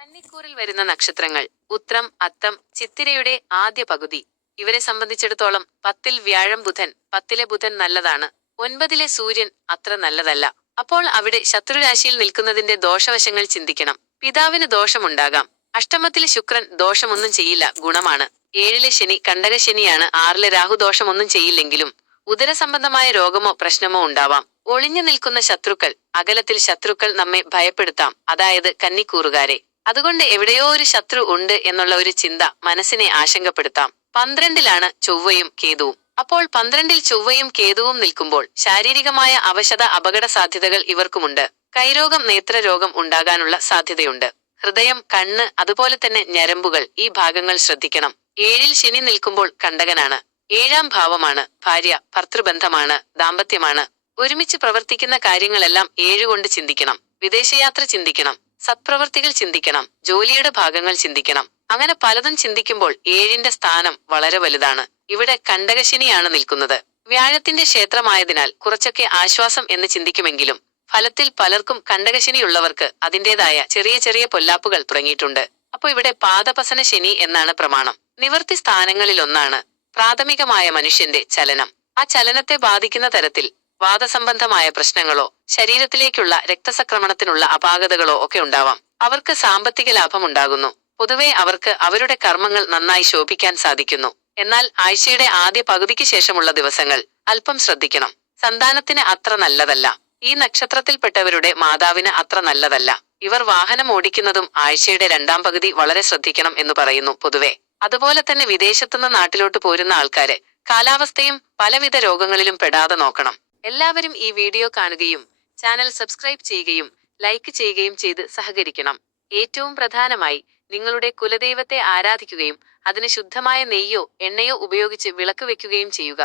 കന്നിക്കൂറിൽ വരുന്ന നക്ഷത്രങ്ങൾ ഉത്രം, അത്തം, ചിത്തിരയുടെ ആദ്യ പകുതി. ഇവരെ സംബന്ധിച്ചിടത്തോളം 10-ൽ വ്യാഴം ബുധൻ, 10-ലെ ബുധൻ നല്ലതാണ്, 9-ലെ സൂര്യൻ അത്ര നല്ലതല്ല. അപ്പോൾ അവിടെ ശത്രുരാശിയിൽ നിൽക്കുന്നതിന്റെ ദോഷവശങ്ങൾ ചിന്തിക്കണം. പിതാവിന് ദോഷമുണ്ടാകാം. അഷ്ടമത്തിലെ ശുക്രൻ ദോഷമൊന്നും ചെയ്യില്ല, ഗുണമാണ്. 7-ലെ ശനി കണ്ടകശനിയാണ്. 6-ലെ രാഹു ദോഷമൊന്നും ചെയ്യില്ലെങ്കിലും ഉദരസംബന്ധമായ രോഗമോ പ്രശ്നമോ ഉണ്ടാവാം. ഒളിഞ്ഞു നിൽക്കുന്ന ശത്രുക്കൾ, അകലത്തിൽ ശത്രുക്കൾ നമ്മെ ഭയപ്പെടുത്താം, അതായത് കന്നിക്കൂറുകാരെ. അതുകൊണ്ട് എവിടെയോ ഒരു ശത്രു ഉണ്ട് എന്നുള്ള ഒരു ചിന്ത മനസ്സിനെ ആശങ്കപ്പെടുത്താം. 12-ലാണ് ചൊവ്വയും കേതുവും. അപ്പോൾ 12-ൽ ചൊവ്വയും കേതുവും നിൽക്കുമ്പോൾ ശാരീരികമായ അവശത, അപകട സാധ്യതകൾ ഇവർക്കുമുണ്ട്. കൈരോഗം, നേത്രരോഗം ഉണ്ടാകാനുള്ള സാധ്യതയുണ്ട്. ഹൃദയം, കണ്ണ്, അതുപോലെ തന്നെ ഞരമ്പുകൾ, ഈ ഭാഗങ്ങൾ ശ്രദ്ധിക്കണം. 7-ൽ ശനി നിൽക്കുമ്പോൾ കണ്ടകനാണ്. 7-ാം ഭാവമാണ്. ഭാര്യ, ഭർത്തൃബന്ധമാണ്, ദാമ്പത്യമാണ്. ഒരുമിച്ച് പ്രവർത്തിക്കുന്ന കാര്യങ്ങളെല്ലാം 7 കൊണ്ട് ചിന്തിക്കണം. വിദേശയാത്ര ചിന്തിക്കണം, സത്പ്രവർത്തികൾ ചിന്തിക്കണം, ജോലിയുടെ ഭാഗങ്ങൾ ചിന്തിക്കണം. അങ്ങനെ പലതും ചിന്തിക്കുമ്പോൾ 7-ന്റെ സ്ഥാനം വളരെ വലുതാണ്. ഇവിടെ കണ്ടകശനിയാണ് നിൽക്കുന്നത്. വ്യാഴത്തിന്റെ ക്ഷേത്രമായതിനാൽ കുറച്ചൊക്കെ ആശ്വാസം എന്ന് ചിന്തിക്കുമെങ്കിലും ഫലത്തിൽ പലർക്കും കണ്ടകശനിയുള്ളവർക്ക് അതിൻ്റെതായ ചെറിയ ചെറിയ പൊല്ലാപ്പുകൾ തുടങ്ങിയിട്ടുണ്ട്. അപ്പൊ ഇവിടെ പാദപസന ശനി എന്നാണ് പ്രമാണം. നിവർത്തി സ്ഥാനങ്ങളിലൊന്നാണ് പ്രാഥമികമായ മനുഷ്യന്റെ ചലനം. ആ ചലനത്തെ ബാധിക്കുന്ന തരത്തിൽ വാദസംബന്ധമായ പ്രശ്നങ്ങളോ ശരീരത്തിലേക്കുള്ള രക്തസക്രമണത്തിനുള്ള അപാകതകളോ ഒക്കെ ഉണ്ടാവാം. അവർക്ക് സാമ്പത്തിക ലാഭമുണ്ടാകുന്നു. പൊതുവെ അവർക്ക് അവരുടെ കർമ്മങ്ങൾ നന്നായി ശോഭിക്കാൻ സാധിക്കുന്നു. എന്നാൽ ആഴ്ചയുടെ ആദ്യ പകുതിക്ക് ശേഷമുള്ള ദിവസങ്ങൾ അല്പം ശ്രദ്ധിക്കണം. സന്താനത്തിന് അത്ര നല്ലതല്ല. ഈ നക്ഷത്രത്തിൽപ്പെട്ടവരുടെ മാതാവിന് അത്ര നല്ലതല്ല. ഇവർ വാഹനം ഓടിക്കുന്നതും ആഴ്ചയുടെ 2-ാം പകുതി വളരെ ശ്രദ്ധിക്കണം എന്ന് പറയുന്നു പൊതുവെ. അതുപോലെ തന്നെ വിദേശത്തുനിന്ന് നാട്ടിലോട്ട് പോരുന്ന ആൾക്കാര് കാലാവസ്ഥയും പലവിധ രോഗങ്ങളിലും പെടാതെ നോക്കണം. എല്ലാവരും ഈ വീഡിയോ കാണുകയും ചാനൽ സബ്സ്ക്രൈബ് ചെയ്യുകയും ലൈക്ക് ചെയ്യുകയും ചെയ്ത് സഹകരിക്കണം. ഏറ്റവും പ്രധാനമായി നിങ്ങളുടെ കുലദൈവത്തെ ആരാധിക്കുകയും അതിന് ശുദ്ധമായ നെയ്യോ എണ്ണയോ ഉപയോഗിച്ച് വിളക്ക് വെക്കുകയും ചെയ്യുക.